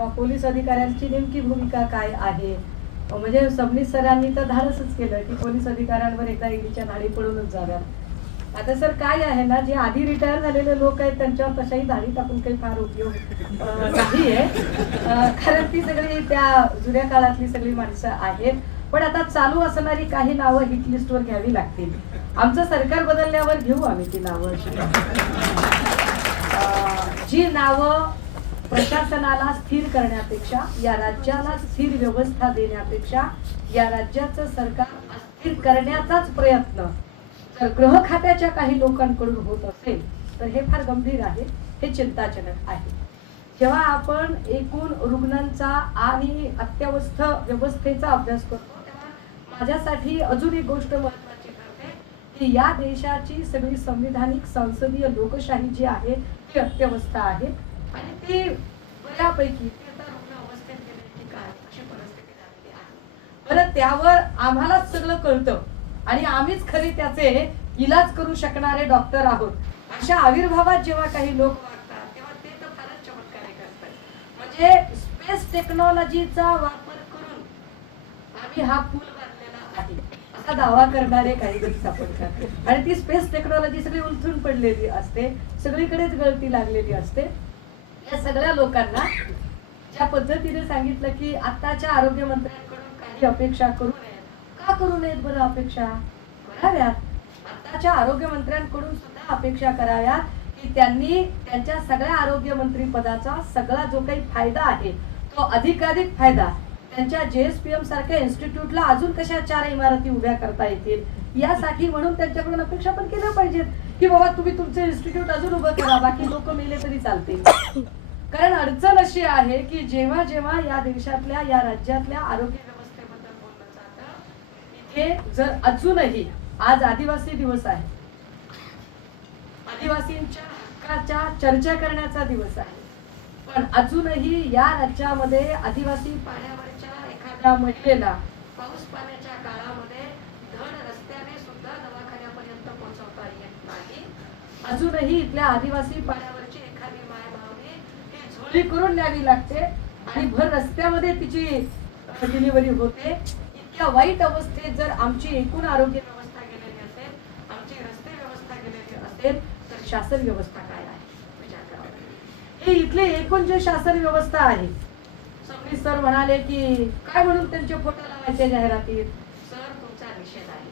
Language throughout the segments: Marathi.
किंवा पोलीस अधिकाऱ्यांची नेमकी भूमिका काय आहे? म्हणजे सबनीस सरांनी तर धाडसच केलं की पोलीस अधिकाऱ्यांवर एकदा ईडीच्या धाडी पडूनच जाव्यात. आता सर काय आहे ना जे आधी रिटायर झालेले लोक आहेत त्यांच्यावर तशाही धाडी टाकून काही फार उपयोग नाहीये. कारण ती सगळी त्या जुन्या काळातली सगळी माणसं आहेत. पण आता चालू असणारी काही नावं हिट लिस्टवर घ्यावी लागतील. आमचं सरकार बदलल्यावर घेऊ आम्ही ती नावं. जी नावं प्रशासनाला स्थिर करण्यापेक्षा या राज्याला स्थिर व्यवस्था देण्यापेक्षा या राज्याचं सरकार अस्थिर करण्याचाच प्रयत्न जर ग्रह खात्याच्या काही लोकांकडून होत असेल तर हे फार गंभीर आहे हे चिंताजनक आहे. जेव्हा आपण एकूण रुग्णांचा आणि अत्यावस्थ व्यवस्थेचा अभ्यास करतो तेव्हा माझ्यासाठी अजून एक गोष्ट महत्वाची ठरते की या देशाची सगळी संविधानिक संसदीय लोकशाही जी आहे ती अत्यवस्था आहे. आणि ते बऱ्यापैकी ती आता रुग्ण अवस्थेत गेले की काय? अशी परिस्थिती झालेली आहे. बरं त्यावर आम्हालाच सगळं कळतं. आणि आम्हीच खरी त्याचे इलाज करू शकणारे डॉक्टर आहोत. अशा आविर्भावात जेव्हा काही लोक वागतात तेव्हा ते तर फारच चमत्कारिक असतात. म्हणजे स्पेस टेक्नॉलॉजीचा वापर करून आम्ही हा पूल बांधलेला आहे. असा दावा करणारे काही लोक सापडतात. आणि ती स्पेस टेक्नॉलॉजी सगळी उलथून पडलेली असते. सगळीकडेच गळती लागलेली असते. या सगळ्या लोकांना ज्या पद्धतीने सांगितलं की आताच्या आरोग्य मंत्र्यांकडून काही अपेक्षा करू नयेत. का करू नयेत बरं अपेक्षा? कराव्यात. आताच्या आरोग्य मंत्र्यांकडून सुद्धा अपेक्षा कराव्यात की त्यांनी त्यांच्या सगळ्या आरोग्य मंत्री पदाचा सगळा जो काही फायदा आहे तो अधिकाधिक फायदा त्यांच्या जेएसपीएम सारख्या इन्स्टिट्यूटला अजून कशा चार इमारती उभ्या करता येतील यासाठी म्हणून त्यांच्याकडून अपेक्षा पण केल्या पाहिजेत की बाबा तुम्ही तुमचं इन्स्टिट्यूट अजून उभं करा बाकी लोक मेले तरी चालतील. कारण अडचण अशी आहे की जेव्हा जेव्हा या देशातल्या या राज्यातल्या आरोग्य व्यवस्थेबद्दल बोललं जातं इथे जर अजूनही आज आदिवासी दिवस आहे. आदिवासींच्या हक्काच्या चर्चा करण्याचा दिवस आहे. पण अजूनही या राज्यामध्ये आदिवासी पाण्यावरच्या एखाद्या महिलेला पाऊस पाण्याच्या काळामध्ये धड रस्त्याने सुद्धा दवाखान्यापर्यंत पोहोचवता येत नाही. अजूनही इथल्या आदिवासी पाण्यावर झोली करून न्यावी लागते आणि भर रस्त्यामध्ये तिची डिलिव्हरी होते. इतक्या वाईट अवस्थेत जर आमची एकूण आरोग्य व्यवस्था गेलेली असेल आमची रस्ते व्यवस्था गेलेली असेल तर शासन व्यवस्था काय आहे? विचार करावा लागेल. हे इथले एकूण जे शासन व्यवस्था आहे सबनीस सर म्हणाले की काय म्हणून त्यांचे फोटो लावायचे जाहिरातीत? सर तुमचा निषेध आहे.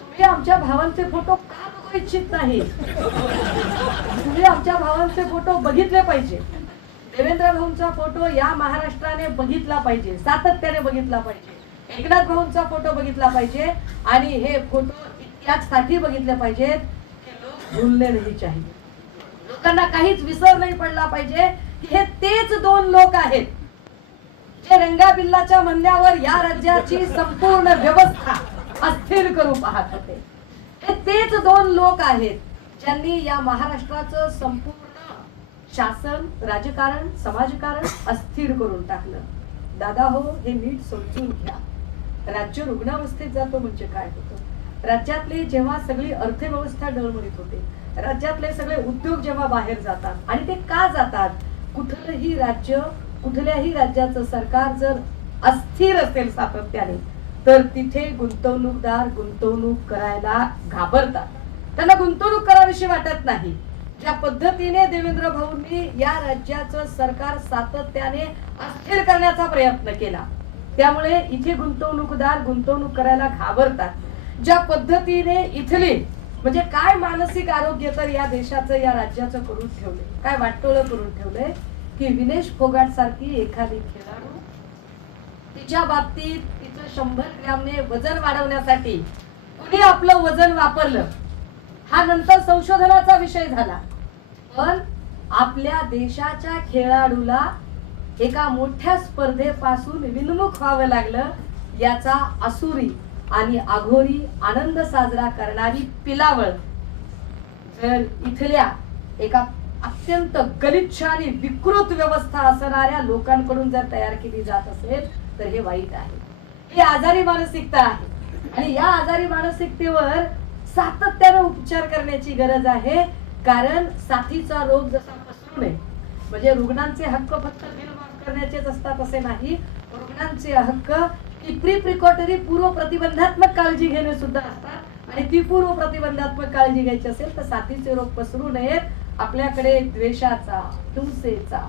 तुम्ही आमच्या भावांचे फोटो का बघू इच्छित नाही? तुम्ही आमच्या भावांचे फोटो बघितले पाहिजे. देवेंद्र भाऊंचा फोटो या महाराष्ट्राने बघितला पाहिजे सातत्याने बघितला पाहिजे. एकनाथ भाऊंचा फोटो बघितला पाहिजे आणि हे फोटो यासाठी बघितले पाहिजेत. की लोक नाही चाहिए लोकांना काहीच विसर नाही पडला पाहिजे की हे तेच दोन लोक आहेत जे रंगाबिल्लाच्या म्हणण्यावर या राज्याची संपूर्ण व्यवस्था अस्थिर करू पाहत होते. हे तेच दोन लोक आहेत ज्यांनी या महाराष्ट्राचं संपूर्ण शासन राजकारण समाजकारण अस्थिर करून टाकलं. दादा हो हे नीट समजून घ्या. राज्य रुग्णावस्थेत जातो म्हणजे काय होतं? राज्यातली जेव्हा सगळी अर्थव्यवस्था डळमळीत होते राज्यातले सगळे उद्योग जेव्हा बाहेर जातात आणि ते का जातात? कुठलंही राज्य कुठल्याही राज्याचं सरकार जर अस्थिर असेल सातत्याने तर तिथे गुंतवणूकदार गुंतवणूक करायला घाबरतात. त्यांना गुंतवणूक करावीशी वाटत नाही. ज्या पद्धतीने देवेंद्र भाऊंनी या राज्याचं सरकार सातत्याने अस्थिर करण्याचा प्रयत्न केला त्यामुळे इथे गुंतवणूकदार गुंतवणूक करायला घाबरतात. ज्या पद्धतीने इथले म्हणजे काय मानसिक आरोग्य तर या देशाचं या राज्याचं करून ठेवले काय वाटोळं करून ठेवलंय? की विनेश फोगाट सारखी एखादी खेळाडू तिच्या बाबतीत तिचं शंभर ग्रॅमने वजन वाढवण्यासाठी कुणी आपलं वजन वापरलं? हा नंतर संशोधनाचा विषय झाला. पण आपल्या देशाच्या खेळाडूला एका मोठ्या स्पर्धेपासून विनमुख व्हावं लागलं याचा असुरी आणि अघोरी आनंद साजरा करणारी पिलावळ जर इथल्या एका अत्यंत गलिच्छ आणि विकृत व्यवस्था असणाऱ्या लोकांकडून जर तयार केली जात असेल तर हे वाईट आहे. ही आजारी मानसिकता आहे. आणि या आजारी मानसिकतेवर सातत्यानं उपचार करण्याची गरज आहे. कारण साथीचा रोग जसा पसरू नये म्हणजे रुग्णांचे हक्क फक्त बिल माफ करण्याचेच असतात असे नाही रुग्णांचे हक्क ही प्री प्रिकॉटरी पूर्व प्रतिबंधात्मक काळजी घेणे सुद्धा असतात. आणि ती पूर्व प्रतिबंधात्मक काळजी घ्यायची असेल तर साथीचे रोग पसरू नयेत. आपल्याकडे द्वेषाचा हिंसेचा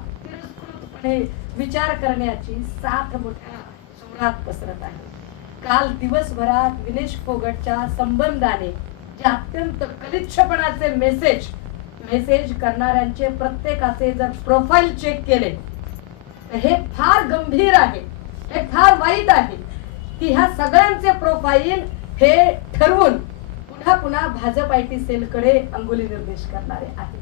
विचार करण्याची साथ मोठ्या जोरात पसरत आहे. काल दिवसभरात विनेश फोगटच्या संबंधाने जे अत्यंत कलिच्छपणाचे मेसेज मेसेज करणाऱ्यांचे प्रत्येकाचे जर प्रोफाईल चेक केले तर हे फार गंभीर आहे हे फार वाईट आहे. की ह्या सगळ्यांचे प्रोफाईल हे ठरवून पुन्हा पुन्हा भाजप आय टी सेलकडे अंगुली निर्देश करणारे आहेत.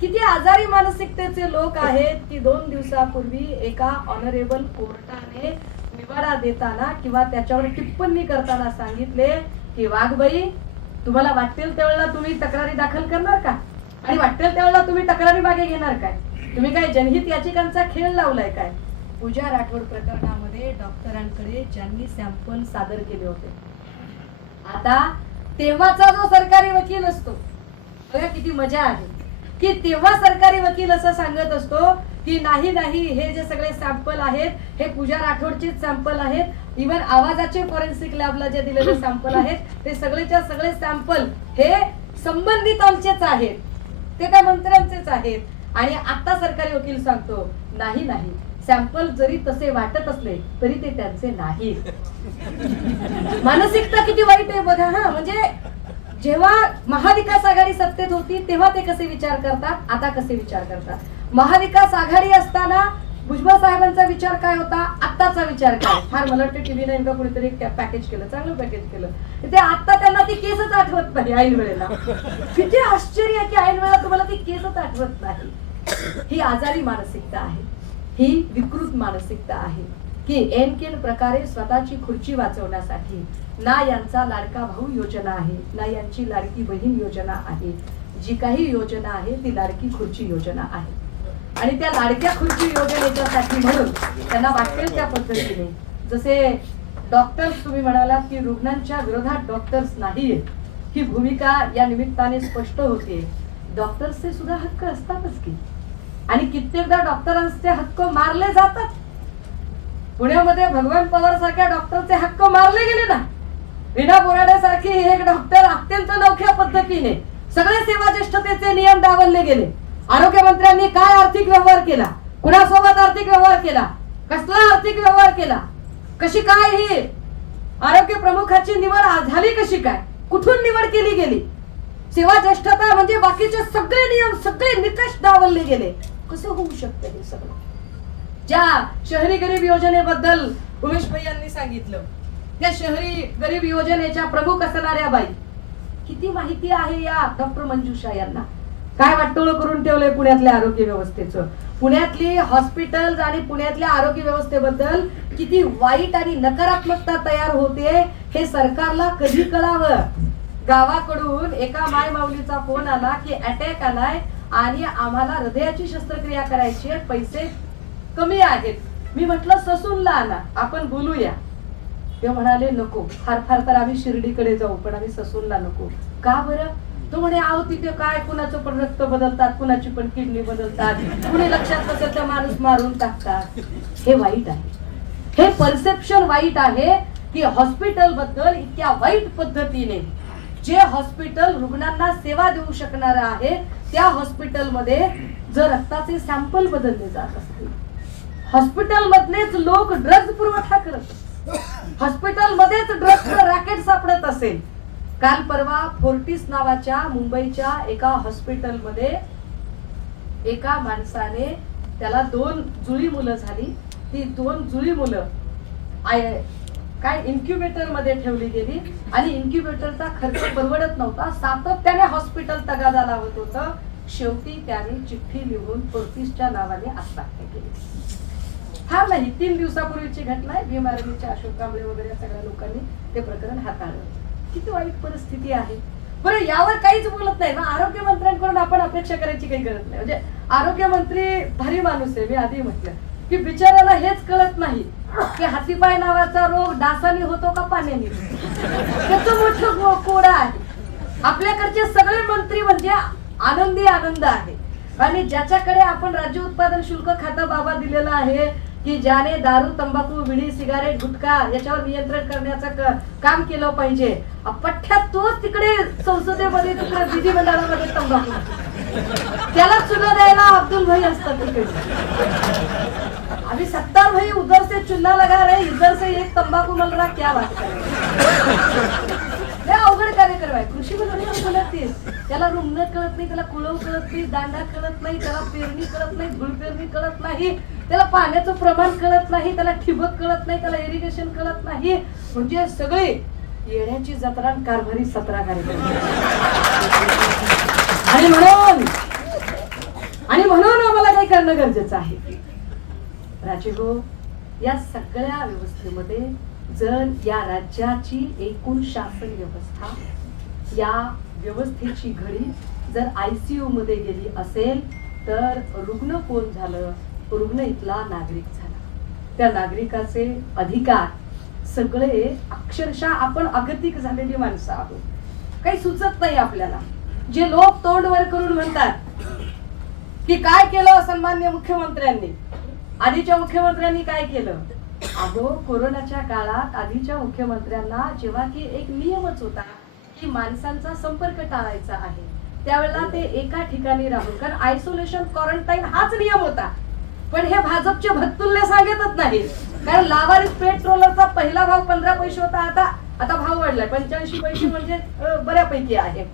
किती आजारी मानसिकतेचे लोक आहेत की दोन दिवसापूर्वी एका ऑनरेबल कोर्टाने निवाडा देताना किंवा त्याच्यावर टिप्पणी करताना सांगितले की वाघबाई तुम्हाला वाटतील त्यावेळेला तुम्ही तक्रारी दाखल करणार का? आणि वाटेल त्यावेळेला तुम्ही तक्रारी मागे घेणार काय? तुम्ही काय जनहित याचिकांचा खेळ लावलाय काय? पूजा राठोड प्रकरणामध्ये डॉक्टरांकडे ज्यांनी सॅम्पल सादर केले होते. आता तेव्हाचा जो सरकारी वकील असतो बघा किती मजा आहे. की तेव्हा सरकारी वकील असं सांगत असतो की नाही नाही हे जे सगळे सॅम्पल आहेत हे पूजा राठोडचेच सॅम्पल आहेत. इवन आवाजाचे फॉरेन्सिक लॅबला जे दिलेले सॅम्पल आहेत ते सगळेच्या सगळे सॅम्पल हे संबंधितांचेच आहेत. ते त्या मंत्र्यांचेच आहेत. आणि आता सरकारी वकील सांगतो नाही नाही. सॅम्पल जरी तसे वाटत असले तरी ते त्यांचे नाही मानसिकता किती वाईट आहे बघा हा. म्हणजे जेव्हा महाविकास आघाडी सत्तेत होती तेव्हा ते कसे विचार करतात? आता कसे विचार करतात? महाविकास आघाडी असताना भुजबळ साहेबांचा विचार काय होता? आत्ताचा विचार काय? फार मला वाटतं टीव्ही नाईन का कुणीतरी पॅकेज केलं चांगलं पॅकेज केलं. ते आत्ता त्यांना ती केसच आठवत नाही ऐन वेळेला. किती आश्चर्य आहे की ऐन वेळेला तुम्हाला ती केसच आठवत नाही. ही आजारी मानसिकता आहे. ही विकृत मानसिकता आहे. की एन केन प्रकारे स्वतःची खुर्ची वाचवण्यासाठी ना यांचा लाडका भाऊ योजना आहे ना यांची लाडकी बहीण योजना आहे. जी काही योजना आहे ती लाडकी खुर्ची योजना आहे. आणि त्या लाडक्या खुर्ची योजनेच्यासाठी म्हणून त्यांना वाटेल त्या पद्धतीने. जसे डॉक्टर्स तुम्ही म्हणालात की रुग्णांच्या विरोधात डॉक्टर्स नाहीये. ही भूमिका या निमित्ताने स्पष्ट होते डॉक्टर्सचे सुद्धा हक्क असतातच की. आणि कित्येकदा डॉक्टरांचे हक्क मारले जातात. पुण्यामध्ये भगवान पवार सारख्या डॉक्टरचे हक्क मारले गेले ना. विना बोराड्यासारखी हे डॉक्टर अत्यंत नवख्या पद्धतीने सगळे सेवा ज्येष्ठतेचे नियम डावलले गेले. आरोग्यमंत्र्यांनी काय आर्थिक व्यवहार केला? कुणासोबत आर्थिक व्यवहार केला? कसला आर्थिक व्यवहार केला? कशी काय ही आरोग्य प्रमुखाची निवड झाली कशी काय? कुठून निवड केली गेली? सेवा ज्येष्ठता म्हणजे बाकीचे सगळे नियम सगळे निकष डावलले गेले. कसं होऊ शकतं हे सगळं? ज्या शहरी गरीब योजनेबद्दल उमेश भाई यांनी सांगितलं त्या शहरी गरीब योजनेच्या प्रमुख असणाऱ्या बाई. किती माहिती आहे या डॉक्टर मंजुषा यांना? काय वाटोळं करून ठेवलंय पुण्यातल्या आरोग्य व्यवस्थेचं? पुण्यातली हॉस्पिटल आणि पुण्यातल्या आरोग्य व्यवस्थेबद्दल किती वाईट आणि नकारात्मकता तयार होते हे सरकारला कधी कळावं? गावाकडून एका माय माऊलीचा फोन आला की अटॅक आलाय आणि आम्हाला हृदयाची शस्त्रक्रिया करायची आहे. पैसे कमी आहेत. मी म्हटलं ससूनला आला आपण बोलूया. ते म्हणाले नको. फार फार तर आम्ही शिर्डीकडे जाऊ पण आम्ही ससूनला नको. का बरं? तो म्हणे आहो तिथे काय? कुणाचं पण रक्त बदलतात कुणाची पण किडनी बदलतात. कुणी लक्षात बसत तर माणूस मारून टाकतात. हे वाईट आहे. हे परसेप्शन वाईट आहे की हॉस्पिटलबद्दल इतक्या वाईट पद्धतीने जे हॉस्पिटल रुग्णांना सेवा देऊ शकणार आहे त्या हॉस्पिटलमध्ये जर रक्ताचे सॅम्पल बदलले जात असतील. हॉस्पिटल मधलेच लोक ड्रग्ज पुरवठा करत हॉस्पिटल मध्येच ड्रग्ज रॅकेट सापडत असेल. काल परवा फोर्टिस नावाच्या मुंबईच्या एका हॉस्पिटलमध्ये एका माणसाने त्याला दोन जुळी मुलं झाली. ती दोन जुळी मुलं आय काय इन्क्युबेटरमध्ये ठेवली गेली आणि इन्क्युबेटरचा खर्च परवडत नव्हता. सातत्याने हॉस्पिटल तगादा लावत होतं. शेवटी त्याने चिठ्ठी लिहून फोर्टिसच्या नावाने आत्महत्या केली. हा नाही तीन दिवसापूर्वीची घटना आहे. भीमारणीच्या आर्मीच्या अशोक कांबळे वगैरे सगळ्या लोकांनी ते प्रकरण हाताळलं. किती वाईट परिस्थिती आहे. बरं यावर काहीच बोलत नाही. ना आरोग्य मंत्र्यांकडून आपण अपेक्षा करायची काही गरज नाही. म्हणजे आरोग्य मंत्री भारी माणूस आहे मी आधी म्हटलं. की बिचाराला हेच कळत नाही की हातीपाय नावाचा रोग डासाने होतो का पाण्याने? त्याचं मोठं गो- कोडा आहे. आपल्याकडचे सगळे मंत्री म्हणजे आनंदी आनंद आहे. आणि ज्याच्याकडे आपण राज्य उत्पादन शुल्क खाता बाबा दिलेला आहे की ज्याने दारू तंबाखू विडी सिगारेट गुटखा याच्यावर नियंत्रण करण्याचं काम केलं पाहिजे. पठ्ठ्या तोच तिकडे संसदेमध्ये तिकडे विधिमंडळामध्ये तंबाखू. त्याला चुना द्यायला अब्दुल भाई असतात तिकडे. अभी सत्तार भाई उधर से चुना लगा रहे इधर से एक तंबाकू मल रहा क्या बात कर? अवघड कार्यक्रम आहे. कृषी मंत्री बोलत त्याला रुग्ण कळत नाही त्याला कुळव कळत नाही दांडा कळत नाही त्याला पेरणी कळत नाही धूळ पेरणी कळत नाही. त्याला पाण्याचं प्रमाण कळत नाही त्याला ठिबक कळत नाही त्याला इरिगेशन कळत नाही. म्हणजे सगळे येण्याची जत्रा कारभारी सतरा कार्यक्रम आणि म्हणून आणि म्हणून आम्हाला काही करणं गरजेचं आहे. राजेगो या सगळ्या व्यवस्थेमध्ये जर या राज्याची एकूण शासन व्यवस्था या व्यवस्थेची घडी जर आयसीयू मध्ये गेली असेल तर रुग्ण कोण झालं? रुग्ण इथला नागरिक झाला. त्या नागरिकाचे अधिकार सगळे अक्षरशः आपण अगतिक झालेली माणसं आहोत. काही सुचत नाही आपल्याला. जे लोक तोंडवर करून म्हणतात की काय केलं सन्मान्य मुख्यमंत्र्यांनी? आधीच्या मुख्यमंत्र्यांनी काय केलं? अगो कोरोनाच्या काळात आधीच्या मुख्यमंत्र्यांना जेव्हा की एक नियमच होता की माणसांचा संपर्क टाळायचा आहे त्यावेळेला ते एका ठिकाणी राहून कारण आयसोलेशन क्वारंटाईन हाच नियम होता. पण हे भाजपचे भत्तुल्य सांगतच नाही कारण लावारिस पेट्रोलचा पहिला भाव पंधरा पैसे होता आता आता भाव वाढलाय. पंच्याऐंशी पैसे म्हणजे बऱ्यापैकी आहे.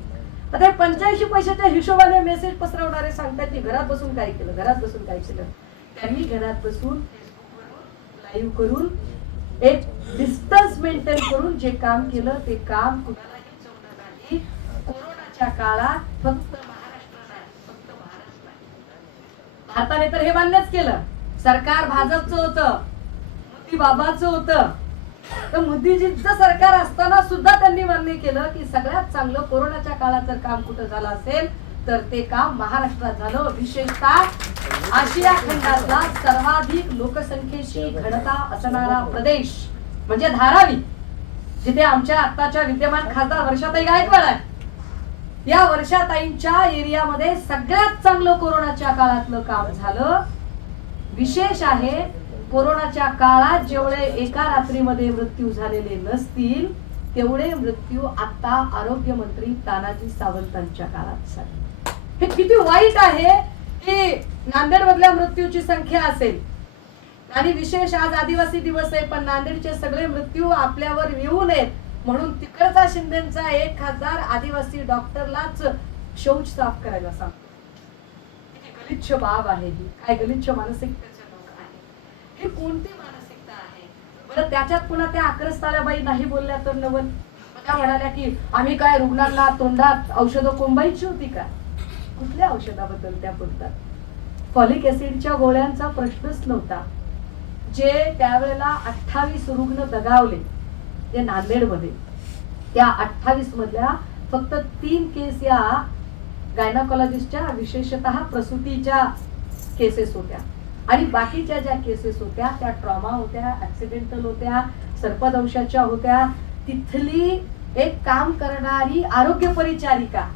आता हे पंच्याऐंशी पैशाच्या हिशोबाने मेसेज पसरवणारे सांगतात की घरात बसून काय केलं घरात बसून काय केलं. त्यांनी घरात बसून लाईव्ह करून एक डिस्टन्स मेंटेन करून जे काम केलं ते काम कुणालाही नाही. कोरोनाच्या काळात फक्त महाराष्ट्र नाही फक्त भारत हाताने भारताने तर हे मान्यच केलं. सरकार भाजपचं होतं मोदी बाबाचं होतं. तर मोदीजींचं सरकार असताना सुद्धा त्यांनी मान्य केलं की सगळ्यात चांगलं कोरोनाच्या काळात जर काम कुठं झालं असेल तर ते काम महाराष्ट्रात झालं. विशेषतः आशिया खंडातला सर्वाधिक लोकसंख्येची घनता असणारा प्रदेश म्हणजे धारावी. जिथे आमच्या आत्ताच्या विद्यमान खासदार वर्षाताई गायकवाड आहे या वर्षाताईंच्या एरियामध्ये सगळ्यात चांगलं कोरोनाच्या काळातलं काम झालं. विशेष आहे कोरोनाच्या काळात जेवढे एका रात्रीमध्ये मृत्यू झालेले नसतील तेवढे मृत्यू आता आरोग्य मंत्री तानाजी सावंतांच्या काळात झाले. हे किती वाईट आहे की नांदेड मधल्या मृत्यूची संख्या असेल. आणि विशेष आज आदिवासी दिवस आहे पण नांदेडचे सगळे मृत्यू आपल्यावर येऊ नयेत. म्हणून तिकडचा शिंदेचा एक खासदार आदिवासी डॉक्टरलाच शौच साफ करायला सांगतो. किती गलिच्छ बाब आहे ही. काय गलिच्छ मानसिकतेचे लोक आहे. ही कोणती मानसिकता आहे? बरं त्याच्यात पुन्हा त्या अक्रस्तालाबाई नाही बोलल्या तर नवल. त्या म्हणाल्या की आम्ही काय रुग्णांना तोंडात औषधं कोंबायची होती का? कुठल्या औषधाबद्दल त्या बोलतात? फॉलिक ऍसिडच्या गोळ्यांचा प्रश्नच नव्हता. जे त्यावेळेला अठ्ठावीस रुग्ण दगावले जे नांदेडमध्ये. त्या अठ्ठावीस मधल्या फक्त तीन केस या गायनाकॉलॉजिस्टच्या विशेषतः प्रसूतीच्या केसेस होत्या. आणि बाकीच्या ज्या केसेस होत्या त्या ट्रॉमा होत्या ऍक्सिडेंटल होत्या सर्पदंशाच्या होत्या तिथली एक काम करणारी आरोग्य परिचारिका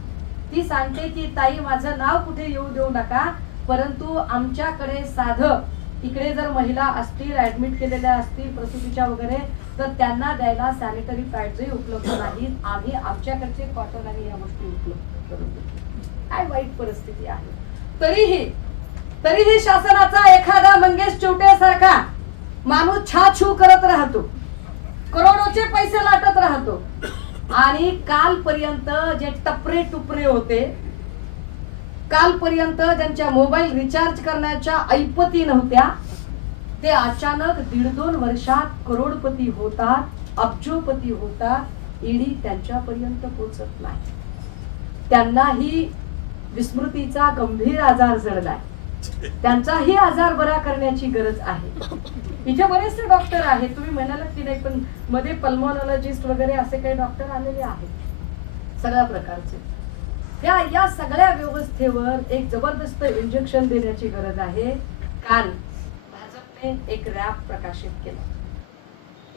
ती सांगते की ताई माझं नाव कुठे येऊ देऊ नका परंतु आमच्याकडे साधं इकडे जर महिला असतील ऍडमिट केलेल्या असतील प्रसूतीच्या वगैरे तर त्यांना द्यायला सॅनिटरी पॅडही उपलब्ध नाहीत. आम्ही आमच्याकडचे कॉटन आणि या गोष्टी उपलब्ध करून काय वाईट परिस्थिती आहे. तरीही तरीही शासनाचा एखादा मंगेश चिवटे सारखा माणूस छाछू करत राहतो. करोडोचे पैसे लाटत राहतो. आणि कालपर्यंत जे टपरे टुपरे होते कालपर्यंत ज्यांच्या मोबाईल रिचार्ज करण्याच्या ऐपती नव्हत्या ते अचानक दीड दोन वर्षात करोडपती होतात अब्जोपती होतात ईडी त्यांच्यापर्यंत पोचत नाही. त्यांनाही विस्मृतीचा गंभीर आजार जडलाय. त्यांचाही आजार बरा करण्याची गरज आहे. इथे बरेचसे डॉक्टर आहेत. तुम्ही म्हणालात की नाही पण मध्ये पल्मोनॉलॉजिस्ट वगैरे असे काही डॉक्टर आलेले आहेत. सगळ्या प्रकारचे. त्या या सगळ्या व्यवस्थेवर एक जबरदस्त इंजेक्शन देण्याची गरज आहे. कारण भाजपने एक रॅप प्रकाशित केला.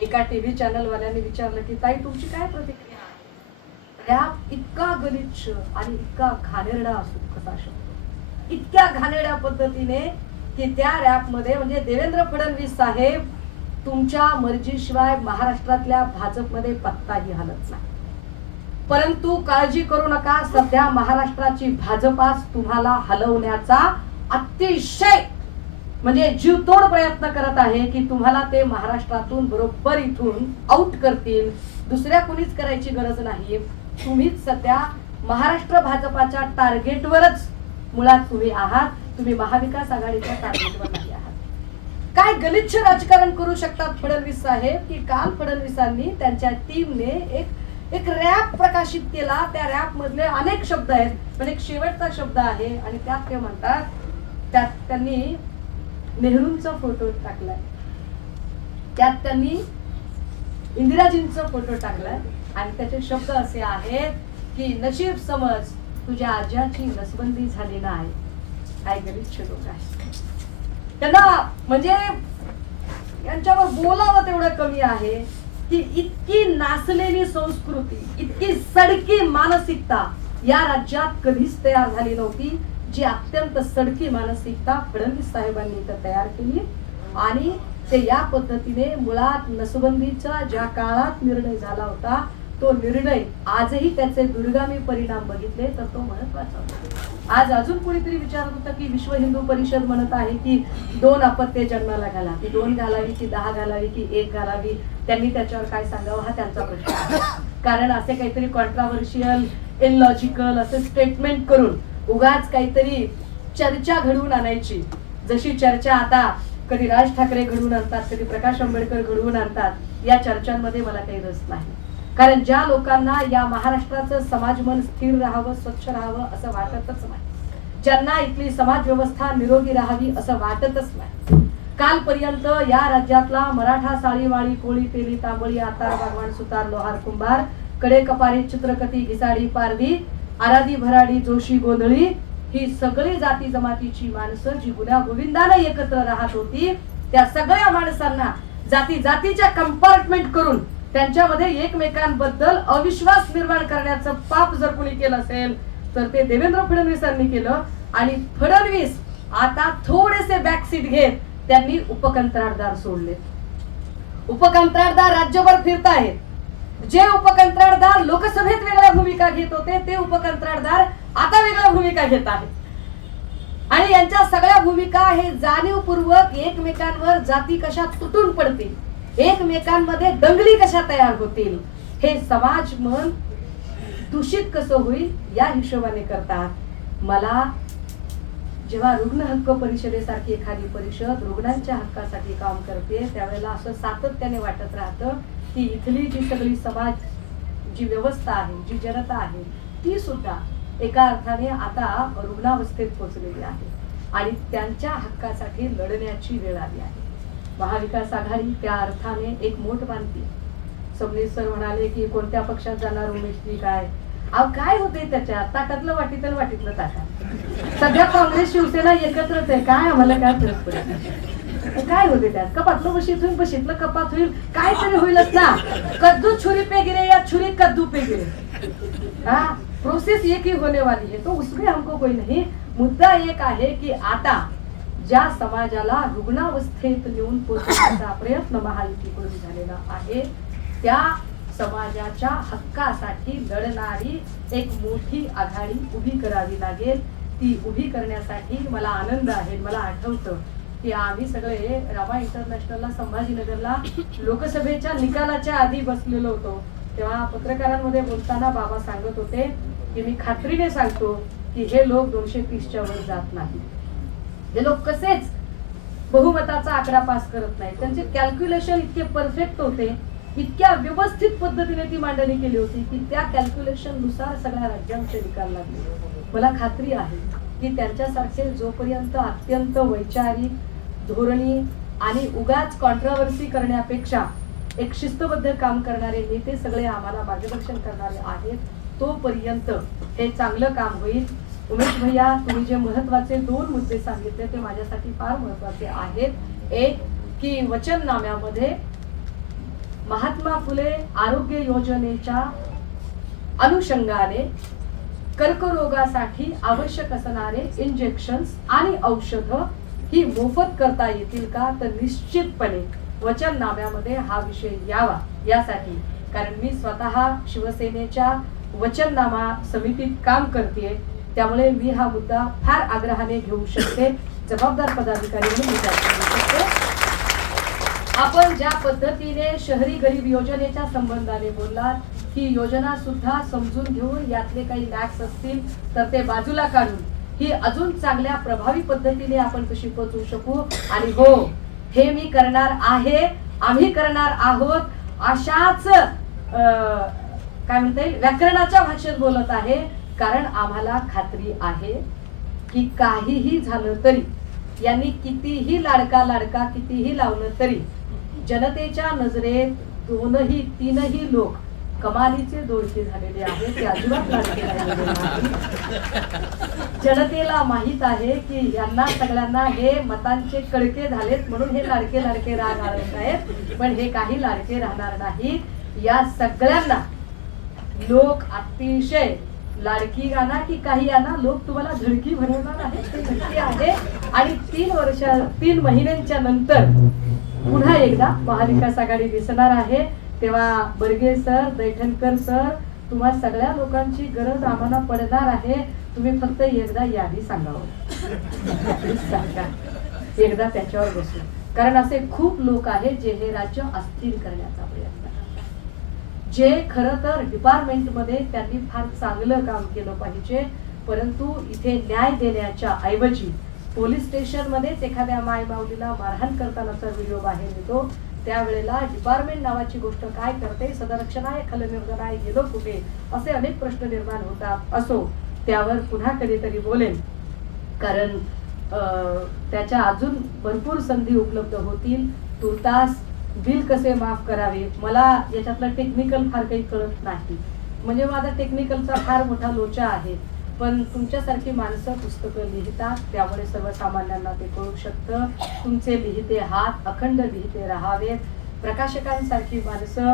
एका टीव्ही चॅनल वाल्याने विचारलं की ताई तुमची काय प्रतिक्रिया आहे? रॅप इतका गलिच्छ आणि इतका घाणेरडा असू कसा शकतो इतक्या घाणेरड्या पद्धतीने की त्या रॅपमध्ये म्हणजे देवेंद्र फडणवीस साहेब तुमच्या मर्जीशिवाय महाराष्ट्रातल्या भाजपमध्ये पत्ताही हलत नाही. परंतु काळजी करू नका सध्या महाराष्ट्राची भाजपाच तुम्हाला हलवण्याचा अतिशय म्हणजे जीवतोड प्रयत्न करत आहे की तुम्हाला ते महाराष्ट्रातून बरोबर इथून आउट करतील. दुसऱ्या कुणीच करायची गरज नाही. तुम्हीच सध्या महाराष्ट्र भाजपाच्या टार्गेटवरच मुळात तुम्ही आहात. तुम्ही महाविकास आघाडीच्या टार्गेटवर नाही आहात. काय गलिच्छ राजकारण करू शकतात फडणवीस साहेब? की काल फडणवीसांनी त्यांच्या टीमने एक एक रॅप प्रकाशित केला. त्या रॅप मधले अनेक शब्द आहेत. पण एक शेवटचा शब्द आहे. आणि त्यात ते म्हणतात त्यात त्यांनी नेहरूंचा फोटो टाकलाय. त्यात त्यांनी इंदिराजींचा फोटो टाकलाय. आणि त्याचे शब्द असे आहेत की नशीब समज तुझ्या आज्याची नसबंदी झाली नाही. काय गलिच्छ लोक आहे त्यांना म्हणजे यांच्यावर बोलावं तेवढं कमी आहे की इतकी नाचलेली संस्कृती इतकी सडकी मानसिकता या राज्यात कधीच तयार झाली नव्हती. जी अत्यंत सडकी मानसिकता फडणवीस साहेबांनी इथं तयार केली आणि ते या पद्धतीने मुळात नसबंदीचा ज्या काळात निर्णय झाला होता तो निर्णय आजही त्याचे दुर्गामी परिणाम बघितले तर तो महत्त्वाचा होता. आज अजून कोणीतरी विचारत होतं की विश्व हिंदू परिषद म्हणत आहे की दोन अपत्ये जन्माला घाला की दोन घालावी की दहा घालावी की एक घालावी? त्यांनी त्याच्यावर काय सांगावं हा त्यांचा प्रश्न आहे. कारण असे काहीतरी कॉन्ट्रावर्शियल इनलॉजिकल असे स्टेटमेंट करून उगाच काहीतरी चर्चा घडवून आणायची. जशी चर्चा आता कधी राज ठाकरे घडवून आणतात कधी प्रकाश आंबेडकर घडवून आणतात या चर्चांमध्ये मला काही रस नाही. कारण ज्या लोकांना या महाराष्ट्राचं समाजमन स्थिर राहावं स्वच्छ राहावं असं वाटतच नाही. ज्यांना इथली समाज व्यवस्था निरोगी राहावी असं वाटतच नाही. कालपर्यंत या राज्यातला मराठा साळीवाळी कोळी तेली तांबळी आतार बागवान सुतार लोहार कुंभारकडे कपारी चित्रकथी घिसाडी पारधी आराधी भराडी जोशी गोंधळी ही सगळी जाती जमातीची माणसं जी गुन्हा गोविंदाला एकत्र राहत होती त्या सगळ्या माणसांना जाती जातीच्या कंपार्टमेंट करून त्यांच्यामध्ये एकमेकांबद्दल अविश्वास निर्माण करण्याचं पाप जर कोणी केलं असेल तर ते देवेंद्र फडणवीसांनी केलं. आणि फडणवीस आता थोडेसे बॅकसीट घेत त्यांनी उपकंत्राटदार सोडले. उपकंत्राटदार राज्यभर फिरतायत. जे उपकंत्राटदार लोकसभेत वेगळ्या भूमिका घेत होते ते उपकंत्राटदार आता वेगळ्या भूमिका घेत आहेत. आणि यांच्या सगळ्या भूमिका हे जाणीवपूर्वक एकमेकांवर जाती कशा तुटून पडतील एकमेकांमध्ये दंगली कशा तयार होतील हे समाज मन दूषित कसं होईल या हिशोबाने करतात. मला जेव्हा रुग्ण हक्क परिषदेसारखी एखादी परिषद रुग्णांच्या हक्कासाठी काम करते त्यावेळेला असं सातत्याने वाटत राहतं की इथली जी सगळी समाज जी व्यवस्था आहे जी जनता आहे ती सुद्धा एका अर्थाने आता रुग्णावस्थेत पोहोचलेली आहे. आणि त्यांच्या हक्कासाठी लढण्याची वेळ आली आहे. महाविकास आघाडी त्या अर्थाने एक मोठ बांधते सबनीस सर म्हणाले की कोणत्या पक्षात जाणार उमेशजी काय? अहो काय होते त्याच्यात ताकातलं वाटीतलं वाटीतलं ताटात सध्या काँग्रेस शिवसेना एकत्रच आहे. काय आम्हाला काय फरक काय होते त्यात? कपात बशीत होईल बशीतलं कपात होईल. काय तरी होईलच ना. कद्दू छुरी पे गिरे या छुरी कद्दू पे गिरे हा? प्रोसेस एक ही होने वाली है तो उसमें हमको कोई नहीं. मुद्दा एक आहे की आता ज्या समाजाला रुग्णावस्थेत नेऊन पोहोचण्याचा प्रयत्न महायुतीकडून झालेला आहे त्या समाजाच्या हक्कासाठी लढणारी एक मोठी आघाडी उभी करावी लागेल. ती उभी करण्यासाठी मला आनंद आहे मला आठवतं. की आम्ही सगळे रामा इंटरनॅशनलला संभाजीनगरला लोकसभेच्या निकालाच्या आधी बसलेलो होतो. तेव्हा पत्रकारांमध्ये बोलताना बाबा सांगत होते की मी खात्रीने सांगतो की हे लोक दोनशे तीसच्या वर जात नाही हे लोक कसेच बहुमताचा आकडा पास करत नाही त्यांचे कॅल्क्युलेशन इतके परफेक्ट होते इतक्या व्यवस्थित पद्धतीने ती मांडणी केली होती की त्या कॅल्क्युलेशननुसार सगळ्या राज्यांचे निकाल लागले. मला खात्री आहे की त्यांच्यासारखे जोपर्यंत अत्यंत वैचारिक धोरणी आणि उगाच कॉन्ट्रावर्सी करण्यापेक्षा एक शिस्तबद्ध काम करणारे नेते सगळे आम्हाला मार्गदर्शन करणारे आहेत. तोपर्यंत हे चांगलं काम होईल. उमेश भैया तुम्ही जे महत्त्वाचे दोन मुद्दे सांगितले ते माझ्यासाठी फार महत्त्वाचे आहेत. एक की वचननाम्यामध्ये महात्मा फुले आरोग्य योजनेच्या अनुषंगाने कर्करोगासाठी आवश्यक असणारे इंजेक्शन्स आणि औषधं ही मोफत करता येतील का तर निश्चितपणे वचननाम्यामध्ये हा विषय यावा. यासाठी कारण मी स्वतः शिवसेनेच्या वचननामा समितीत काम करते त्यामुळे मी हा मुद्दा फार आग्रहाने घेऊ शकते. जबाबदार पदाधिकारी म्हणून मी शकते. आपण ज्या पद्धतीने शहरी गरीब योजनेच्या संबंधाने बोललात ही योजना सुद्धा समजून घेऊन यातले काही लॅक्स असतील तर ते बाजूला काढून ही अजून चांगल्या प्रभावी पद्धतीने आपण कशी पोहोचवू शकू? आणि हो हे मी करणार आहे आम्ही करणार आहोत अशाच काय म्हणता येईल व्याकरणाच्या भाषेत बोलत आहे. कारण आम्हाला खात्री आहे की काहीही झालं तरी यांनी कितीही लाडका लाडका कितीही लावलं तरी जनतेच्या नजरेत दोनही तीनही लोक कमालीचे दोषी झालेले आहेत ते अजिबात लाडके राहिलेले जनतेला माहीत आहे की यांना सगळ्यांना हे मतांचे कडके झालेत म्हणून हे लाडके लाडके राग आणत आहेत. पण हे काही लाडके राहणार नाही. या सगळ्यांना लोक अतिशय लाडकी गाना की काही आणा लोक तुम्हाला झडकी भरवणार आहेत. ते नक्की आहे. आणि तीन वर्ष तीन महिन्यांच्या नंतर पुन्हा एकदा महाविकास आघाडी दिसणार आहे. तेव्हा बर्गे सर दैठणकर सर तुम्हा सगळ्या लोकांची गरज आम्हाला पडणार आहे. तुम्ही फक्त एकदा यादी सांगावं. सांगा. एकदा त्याच्यावर बसू. कारण असे खूप लोक आहेत जे हे राज्य अस्थिर करण्याचा प्रयत्न करतात. जे खरं तर डिपार्टमेंटमध्ये त्यांनी फार चांगलं काम केलं पाहिजे परंतु इथे न्याय देण्याच्या ऐवजी पोलीस स्टेशनमध्येच एखाद्या माय माऊलीला मारहाण करतानाचा व्हिडिओ बाहेर येतो. त्यावेळेला डिपार्टमेंट नावाची गोष्ट काय करते? सदरक्षण आहे खलनिर्गन आहे गेलो कुठे? असे अनेक प्रश्न निर्माण होतात. असो त्यावर पुन्हा कधीतरी बोलेन. कारण त्याच्या अजून भरपूर संधी उपलब्ध होतील. तुर्तास बिल कसे माफ करावे? मला याच्यातलं टेक्निकल फार काही कळत नाही. म्हणजे माझा टेक्निकलचा फार मोठा लोचा आहे. पण तुमच्यासारखी माणसं पुस्तकं लिहितात त्यामुळे सर्वसामान्यांना ते कळू शकतं. तुमचे लिहिते हात अखंड लिहिते राहावेत. प्रकाशकांसारखी माणसं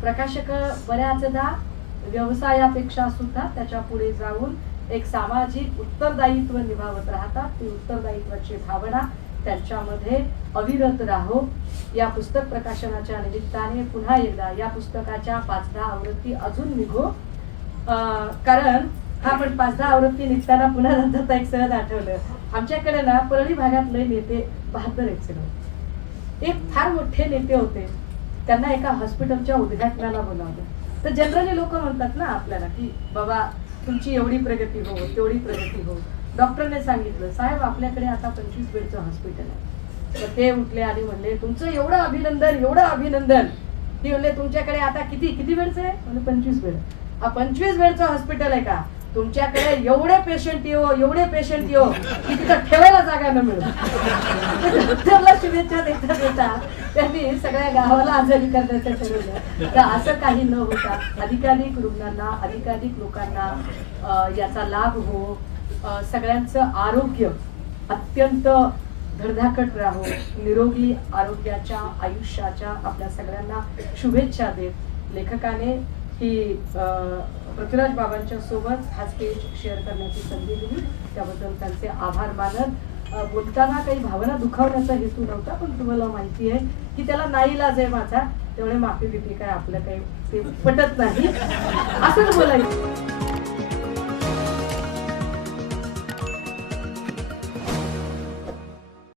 प्रकाशक बऱ्याचदा व्यवसायापेक्षा सुद्धा त्याच्या पुढे जाऊन एक सामाजिक उत्तरदायित्व निभावत राहतात. ती उत्तरदायित्वाची भावना त्यांच्यामध्ये अविरत राहो. या पुस्तक प्रकाशनाच्या निमित्ताने पुन्हा एकदा या पुस्तकाच्या पाच दहा आवृत्ती अजून निघो. कारण हा पण पाच दहा आवृत्ती निघताना पुन्हा नंतर एक सहज आठवलं. आमच्याकडे ना परळी भागातले नेते बहात्तर आहेत एक फार मोठे नेते होते. त्यांना एका हॉस्पिटलच्या उद्घाटनाला बोलावलं. तर जनरली लोक म्हणतात ना आपल्याला की बाबा तुमची एवढी प्रगती हो तेवढी प्रगती हो. डॉक्टरने सांगितलं साहेब आपल्याकडे आता पंचवीस बेडचं हॉस्पिटल आहे. तर ते उठले आणि म्हणले तुमचं एवढं अभिनंदन एवढं अभिनंदन. ती म्हणले तुमच्याकडे आता किती किती बेडचं आहे? म्हणजे पंचवीस बेड. हा पंचवीस बेडचं हॉस्पिटल आहे का? तुमच्याकडे एवढे पेशंट येऊ एवढे पेशंट येऊ की तिथं ठेवायला जागा न मिळू. डॉक्टरला शुभेच्छा देता देता त्यांनी सगळ्या गावाला आजारी करण्याचं ठरवलं. तर असं काही न होता अधिकाधिक रुग्णांना अधिकाधिक लोकांना याचा लाभ हो. सगळ्यांचं आरोग्य अत्यंत धडधाकट राहो. निरोगी आरोग्याच्या आयुष्याच्या आपल्या सगळ्यांना शुभेच्छा देत. लेखकाने ही पृथ्वीराज बाबांच्या सोबत हा स्टेज शेअर करण्याची संधी दिली. त्याबद्दल त्यांचे आभार मानत बोलताना काही भावना दुखावण्याचा हेतू नव्हता पण तुम्हाला माहिती आहे की त्याला नाईलाज आहे माझा. तेवढे माफी बिफी काय आपलं काही ते पटत नाही. असंच बोलायचं.